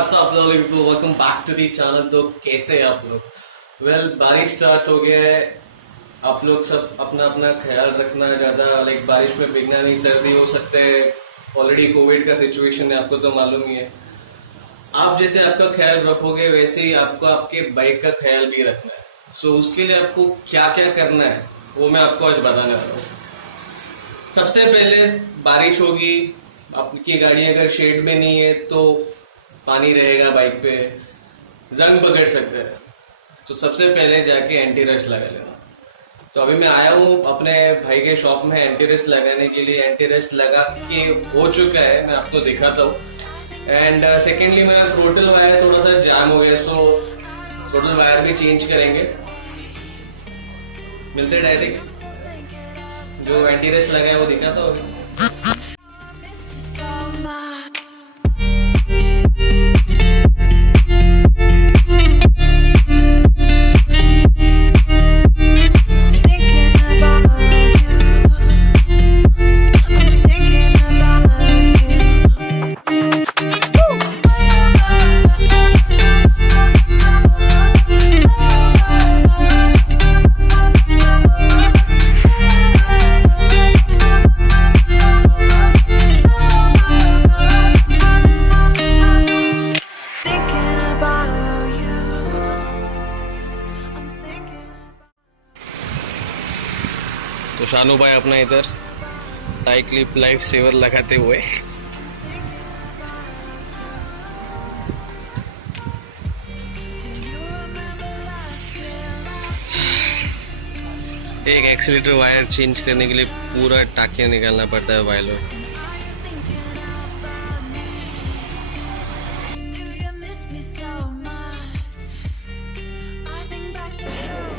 What's up people, welcome back to the channel. तो कैसे हैं आप लोग? बारिश स्टार्ट हो गया है। आप लोग सब अपना अपना ख्याल रखना, ज्यादा लाइक बारिश में भीगना नहीं, सर्दी हो सकते है। ऑलरेडी कोविड का सिचुएशन है, आपको तो मालूम ही है। आप जैसे आपका ख्याल रखोगे वैसे ही आपको आपके बाइक का ख्याल भी रखना है। सो उसके लिए आपको क्या क्या करना है वो मैं आपको आज बताने वाला हूँ। सबसे पहले बारिश होगी, आपकी गाड़ी अगर शेड में नहीं है तो पानी रहेगा बाइक पे, जंग पकड़ सकते हैं। तो सबसे पहले जाके एंटी रस्ट लगा लेना। तो अभी मैं आया हूँ अपने भाई के शॉप में एंटी रस्ट लगाने के लिए। एंटी रस्ट लगा के हो चुका है, मैं आपको दिखाता हूँ। एंड सेकेंडली मेरा थ्रोटल वायर थोड़ा सा जाम हो गया, सो थ्रोटल वायर भी चेंज करेंगे। मिलते डायरेक्ट, जो एंटी रस्ट लगा है वो दिखाता हूँ। तो शानू भाई अपना इधर टाई क्लिप लाइफ सेवर लगाते हुए एक एक्सीलेटर वायर चेंज करने के लिए पूरा टाकिया निकालना पड़ता है भाई लोग।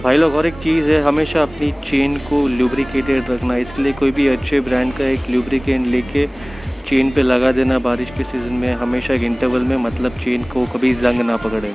भाई लोग, और एक चीज़ है, हमेशा अपनी चेन को लुब्रिकेटेड रखना। इसके लिए कोई भी अच्छे ब्रांड का एक लुब्रिकेंट लेके चेन पे लगा देना बारिश के सीज़न में, हमेशा एक इंटरवल में, मतलब चेन को कभी जंग ना पकड़े।